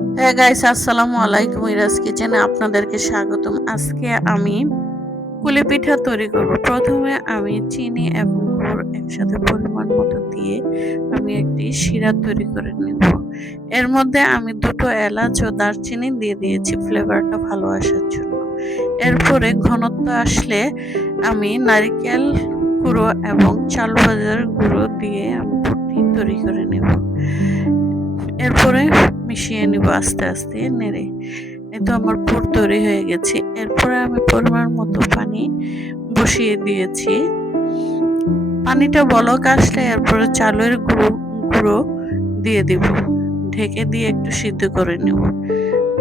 হ্যাঁ গাইস, আসসালামু আলাইকুম। ইরাজ কিচেনে আপনাদেরকে স্বাগতম। আজকে আমি কুলি পিঠা তৈরি করব। প্রথমে আমি চিনি এবং গুড় একসাথে পরিমাণ মতো দিয়ে আমি একটি শিরা তৈরি করে নেব। এর মধ্যে আমি দুটো এলাচ ও দারচিনি দিয়ে দিয়েছি ফ্লেভারটা ভালো আসার জন্য। এরপরে ঘনত্ব আসলে আমি নারকেল গুঁড়ো এবং চাল ভাজার গুঁড়ো দিয়ে আমি পুটি তৈরি করে নেব। এরপরে মিশিয়ে নিব আস্তে আস্তে নেড়ে। এই তো আমার পুর তৈরি হয়ে গেছে। এরপরে আমি পরিমাণ মতো পানি বসিয়ে দিয়েছি। পানিটা বলক আসলে এরপরে চালের গুঁড়ো গুঁড়ো দিয়ে দিব। ঢেকে দিয়ে একটু সিদ্ধ করে নেব।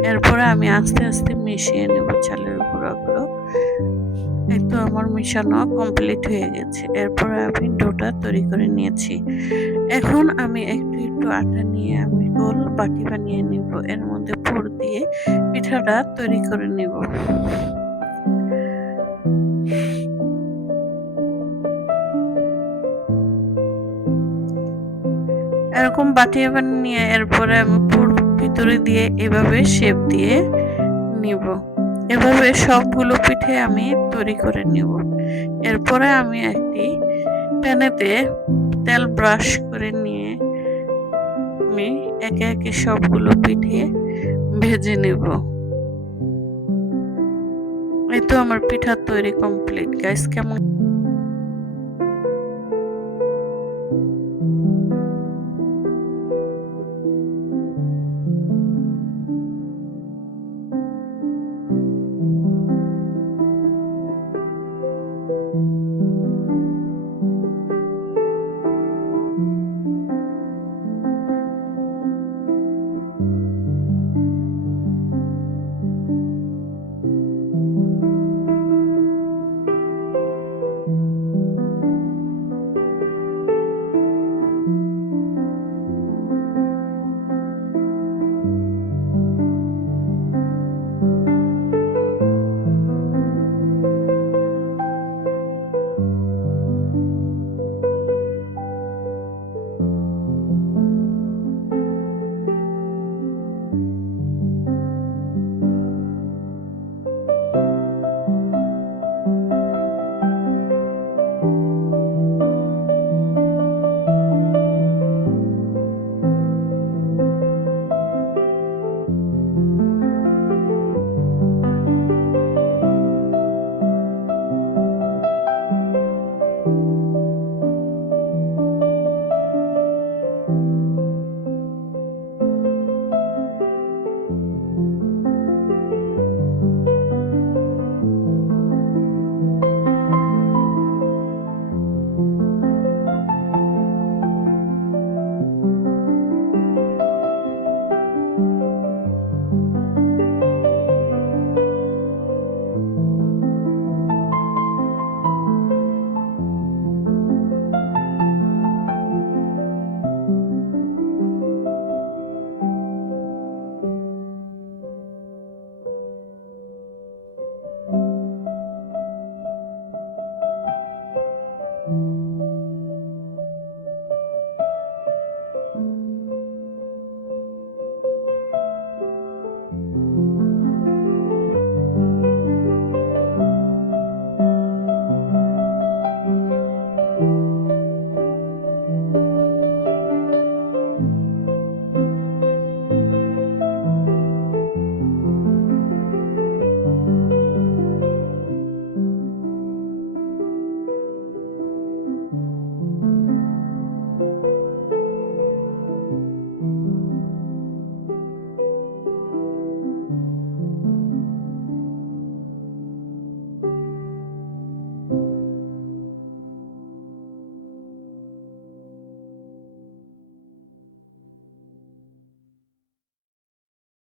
এরপরে আমি আস্তে আস্তে মিশিয়ে নেব চালের গুঁড়োগুলো। এই তো আমার মিশানো কমপ্লিট হয়ে গেছে। এরপরে আমি ডোটা তৈরি করে নিয়েছি। এখন আমি একটু একটু আটা নিয়ে আমি গোল বাটি বানিয়ে নিব। এর মধ্যে পুর দিয়ে পিঠাটা তৈরি করে নিব। এরকম বাটি বানিয়ে এরপরে আমি পুর ভিতরে দিয়ে এভাবে শেপ দিয়ে নিব। এভাবে সবগুলো পিঠে আমি তৈরি করে নিব। এরপরে আমি একটি প্যানেতে তেল ব্রাশ করে নিয়ে আমি একে একে সবগুলো পিঠে ভেজে নেব। এই তো আমার পিঠা তৈরি কমপ্লিট। গাইস, কেমন